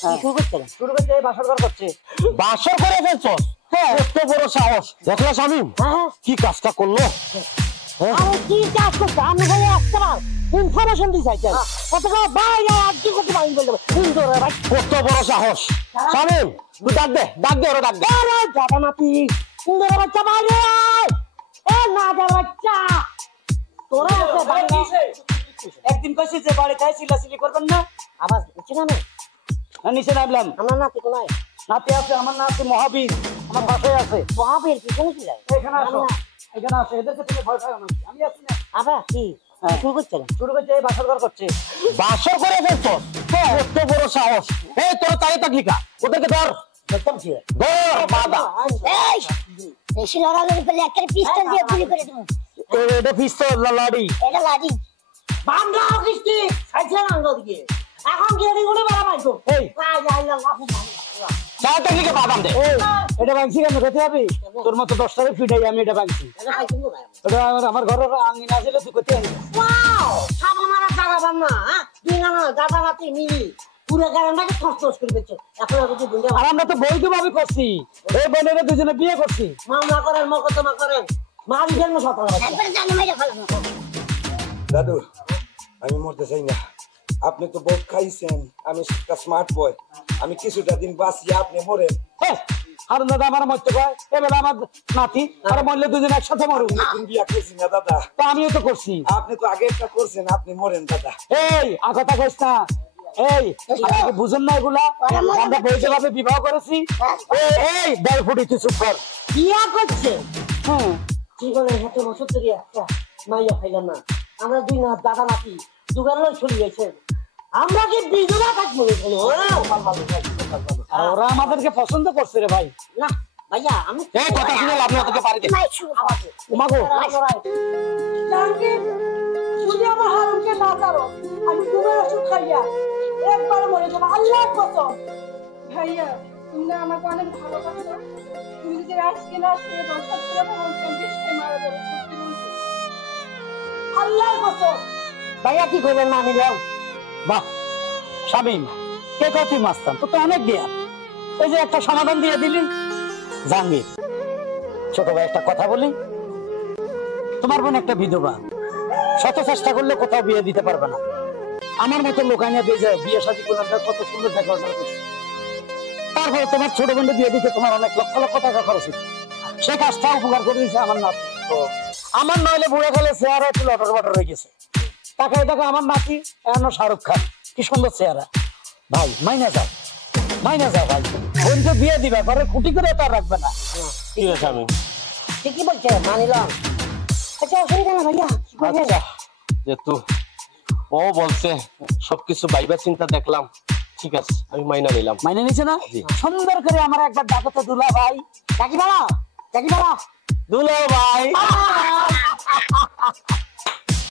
শুরু করতে বাসর ঘর করছে। বাসর করে ফেলছস? হ্যাঁ। কত বড় সাহস দেখলা শামিম? কি কাজটা করলো? আরে কি কাজ করছে? আমি ভাই একটা ইনফরমেশন দিই চাইছেন। কত ভাই আর কি করতে পারি বলতে সুন্দর ভাই। কত বড় সাহস শামিম? তুই ডাক দে ওরে ডাক দে। আরে দাদা নাতি সুন্দর বাচ্চা ভাই রে। এ না দা বাচ্চা তোরা আছে ভাই। একদিন কইছি যে বাড়ি খাই সিলাসিলি করবেন না। আওয়াজ হচ্ছে না? না নিচে নামলাম। আমার নাতি কোথায়? নাতি আছে, আমার নাতি মহাবীর আমার পাশে আছে। মহাবীর পিছনে কি যায়? এখানে আসো, এখানে আসো, এদেরকে তুমি ভয় পাও না। আমি আছি না। আবা কি শুরু করছেন? শুরু করতে বাসর ঘর করছে। বাসর করে ফেলছস? কত বড় সাহস! এই তোর তাই তাকলিকা ওদেরকে ধর। দেখতাম কি ধর বাদা। এই বেশি লড়ালড়ি করলে একটা পিস্তল দিয়ে গুলি করে দেবো। এটা পিস্তল না লাঠি? এটা লাঠি। বান্দা কিস্তি সাইকেল আঙ্গো দিকে এখন কি এদিকে উড়ে বেড়া মাইছো। এই আইলা লাফু তাই তাকলিকা বাদাম দে। এটা ভাঙছি কেন খেতে হবে? তোর মতো 10টারে ফিটাই আমি এটা ভাঙছি। এটা খাইছো না? এটা আমার ঘরের আঙ্গিনা ছিল, তুই কোথায় আনলি? ওয়াও সাবা মারা জায়গা বান্না দুই না দাদা নাতি মিলি পুরো গাড়াটাকে ঠস করে দিচ্ছে। এখন আর কিছু দুনিয়া আর আমরা তো বৈধভাবে করছি, এই বোনেরা দুজনে বিয়ে করছি। মামলা করেন মকদ্দমা করেন মারি জন্ম সফল হবে। একবার জানি মেরে ফেলানো। দাদু আমি মরতে চাই না। আপনি তো বহুত খাইছেন, আমি একটা স্মার্ট বয়, আমি কিছুটা দিন বাঁচি, আপনি মরেন। আর দাদা আমার মরতে কয়, এবার আমার নাতি আর মরলে দুজন একসাথে মরুন। নতুন বিয়া করছি না দাদা, তো আমিও তো করছি। আপনি তো আগে একটা করছেন, আপনি মরেন দাদা। এই কথা কইস না। এই আপনি বুঝেন না এগুলা? আমরা বৈধভাবে বিবাহ করেছি। এই দেড় ফুটি তুই চুপ কর। বিয়া করছে হ্যাঁ জীবনে এত বছর ধরে একটা মাইয়া খাইলাম না। আমরা দুই না দাদা নাতি দুগারই চলে গেছে। আমরা কি বিজনা থাকবো? ওরা আমাদেরকে পছন্দ করছে রে ভাই। না ভাইয়া আমি এই কথা শুনে লাভ না, তোকে পারি দে। উমাগো জাহাঙ্গীর যদি আমার হারুনকে না পারো আমি তোমার ওষুধ খাইয়া একবার মরে যাবো। আল্লাহ কসম ভাইয়া, তুমি না আমাকে অনেক ভালোবাসো। তুমি যদি আজকে না আজকে 10 করে বলছো বেশি মারা যাবে। সত্যি বলছি, আল্লাহ কসম। ভাইয়া কি করবেন না আমি যাও। বাহ শামিম, কে কত মাস্তান, তো অনেক দেয়া। এই যে একটা সমাধান দিয়ে দিলি। জাহাঙ্গীর ছোট ভাই একটা কথা বলি, তোমার বোন একটা বিধবা, শত চেষ্টা করলে কোথাও বিয়ে দিতে পারবে না। আমার মতো লোক আইনা দিয়ে যায় বিয়ে শাদী করলাম, কত সুন্দর দেখাশোনা করছে। তারপরে তোমার ছোট বোনকে বিয়ে দিতে তোমার অনেক লক্ষ লক্ষ টাকা খরচ হচ্ছে। সে কাজটা উপকার করে দিয়েছে আমার নাতি। আমার নইলে বুড়ে গেলে চেহারা একটু লটর বটর হয়ে গেছে। টাকা আমার নাতি এখনো শাহরুখ খান, কি সুন্দর চেহারা। ভাই মাইনা যাও ভাই, বোনকে বিয়ে দিবে, ঘরে খুঁটি করে তো আর রাখবে না। ঠিক আছে আমি ঠিকই বলছে মানিলাম। আচ্ছা অসুবিধা না ভাইয়া, কি করবেন? আচ্ছা যেহেতু ও বলছে সবকিছু বাইবা চিন্তা দেখলাম, ঠিক আছে আমি মাইনা নিলাম। মাইনে নিছে না? সুন্দর করে আমার একবার ডাকো তো দুলা ভাই। ডাকি বাড়া দুলা ভাই